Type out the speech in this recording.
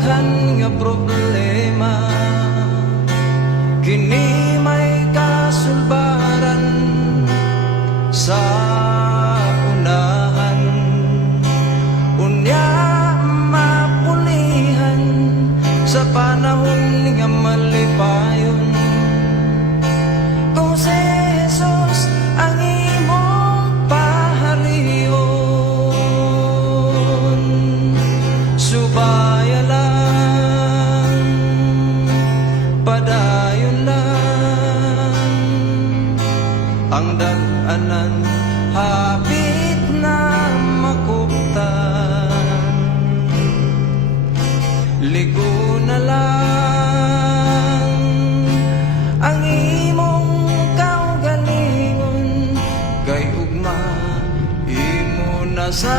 daghan nga problema, kini may kasulbaran sa unahan. Unya mapulihan sa panahon nga malipayon. Kung si Jesus ang imong pahariyon, subaya lang, padayon lang, ang dalanan hapit na makuptan. Ligo na lang ang imong kaugalingon, kay ugma imo na sa